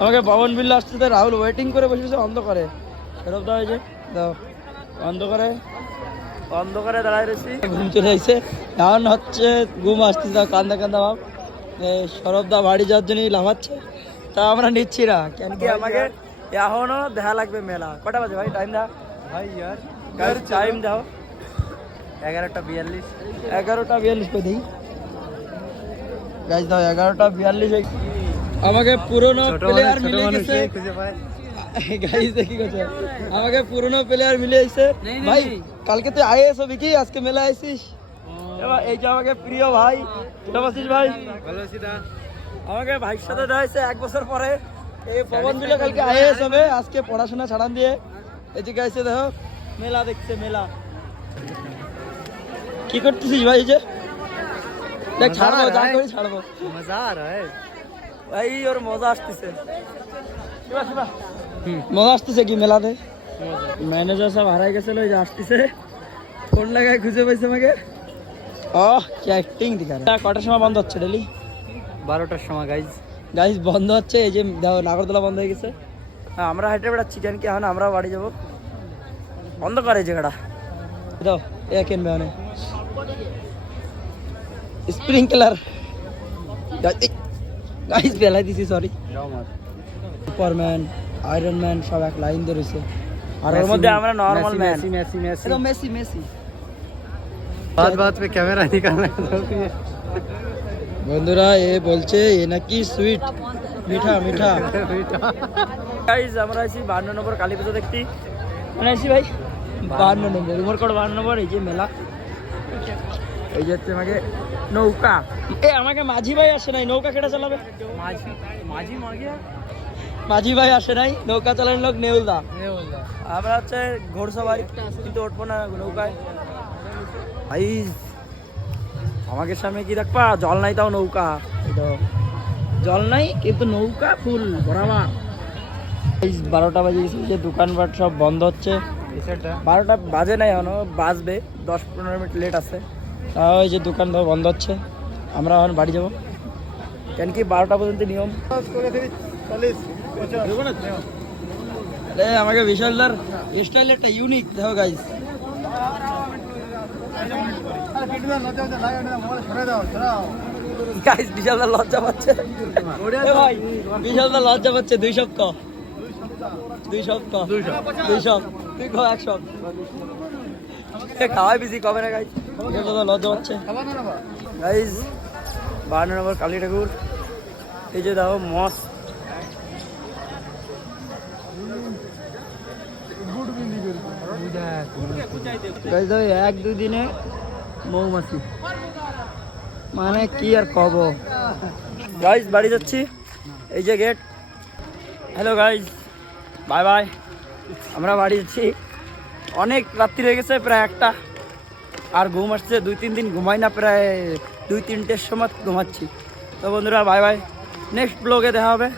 আমাকে পবন বিল্লা আসছে, রাহুল ওয়েটিং করে বসেছে অন্ধকারে। ফেরত দেওয়া হয়েছে, দাও অন্ধকারে দাঁড়ায় রয়েছি, ঘুম চলে আসছে। এখন হচ্ছে ঘুম আসছে, দাও কান্দা কান্দা ভাব। সৌরভদা বাড়ি যাওয়ার জন্যই লাফাচ্ছে, তা আমরা নিচ্ছি না, কেন কি আমাকে এখনো দেখা লাগবে মেলা। কটা বাজে ভাই? টাইম দাও ভাই, ইয়ার টাইম দাও। 11:42। 11:42 করে দিই গাইজ, দাও 11:42। আমাকে পুরনো প্লেয়ার মিলে গেছে গাইজ, দেখি গেছে আমাকে পুরনো প্লেয়ার মিলে গেছে ভাই। কালকে তুই আইএস হবি কি, আজকে মেলা আইসিস? এবার এই যে আমাকে প্রিয় ভাই, কেমন আছিস ভাই? ভালো আছি দা। আমাকে ভাইয়ের সাথে দেখা হয়েছে 1 বছর পরে। এই পবন বিলে কালকে আইএস হবে, আজকে পড়াশোনা ছাড়ান দিয়ে এদিকে আইসে। দেখো মেলা দেখছে, মেলা কি করতেছিস ভাই? যে দেখ ছাড়বো, যা করি ছাড়বো, মজা আর ভাই, ওর মজা আসতেছে, মজা আসতেছে কি মেলাতে? ম্যানেজার সব হারাই গেছিল, ওই যে আসতেছে, কোন জায়গায় খুঁজে পাইছে আমাকে। কি অ্যাক্টিং দেখা। কটার সময় বন্ধ হচ্ছে? ডেলি 12টার সময় গাইজ বন্ধ হচ্ছে। এই যে দেখো নাগরদোলা বন্ধ হয়ে গেছে। হ্যাঁ, আমরা হেঁটে বেড়াচ্ছি, কেন কি এখন আমরা বাড়ি যাবো। বন্ধ করে জায়গাটা, দাও এ কিনবে অনেক স্প্রিংকলার গাইজ বেলাই দিছি, সরি। সুপারম্যান, আয়রন ম্যান সব এক লাইন ধরেছে, আর ওর মধ্যে আমরা normal man. Messi Baat pay camera নিকালনা। বন্ধুরা এ বলছে এ নাকি সুইট, মিঠা মিঠা। গাইজ আমরা আছি 52 নম্বর কালী পুজো দেখতে। মানে আছি ভাই 52 নম্বর, উমরকোট 52 নম্বর। এই যে মেলা, এই যে আমাকে নৌকা, আমাকে মাঝি ভাই আসে নাই, নৌকা কেটে চালাবে? মাঝি ভাই আসে নাই, নৌকা চালানোর লোক নেউলদা। আমরা হচ্ছে ঘোড়সওয়ারি, কিন্তু উঠবো না নৌকায় ভাই। আমাকে সামনে কি দেখবা, জল নাই তাও নৌকা, জল নাই কিন্তু নৌকা ফুল বরাবর। 12টা বাজে গেছে, যে দোকানপাট সব বন্ধ হচ্ছে। 12টা বাজে নাই, এখনো বাজবে, 10-15 মিনিট লেট আছে। তাও এই যে দোকান বন্ধ হচ্ছে, আমরা এখন বাড়ি যাবো, কেন কি 12টা পর্যন্ত নিয়ম। আমাকে বিশালদার স্টাইল একটা ইউনিক দেখো গাইজ। গাইজ বিশালদার লজ্জা পাচ্ছে ভাই, বিশালদার লজ্জা পাচ্ছে। 2 সপ্তাহ তুই কো 1 সপ্তাহ খাওয়াই বেশি কবে না গাইজ, লজ্জা পাচ্ছে গাইজ। 52 নম্বর কালী ঠাকুর, এই যে দেখো মস্ত। গাইজ 1-2 দিনে মৌমাছি, মানে কি আর কব। গাইজ বাড়ি যাচ্ছি, এই যে gate. Hello guys, bye bye, আমরা বাড়ি যাচ্ছি। অনেক রাত্রি হয়ে গেছে, প্রায় 1টা, আর ঘুম আসছে। 2-3 দিন ঘুমাই না, প্রায় 2-3টের সময় ঘুমাচ্ছি। তো বন্ধুরা বাই বাই, নেক্সট ব্লগে দেখা হবে।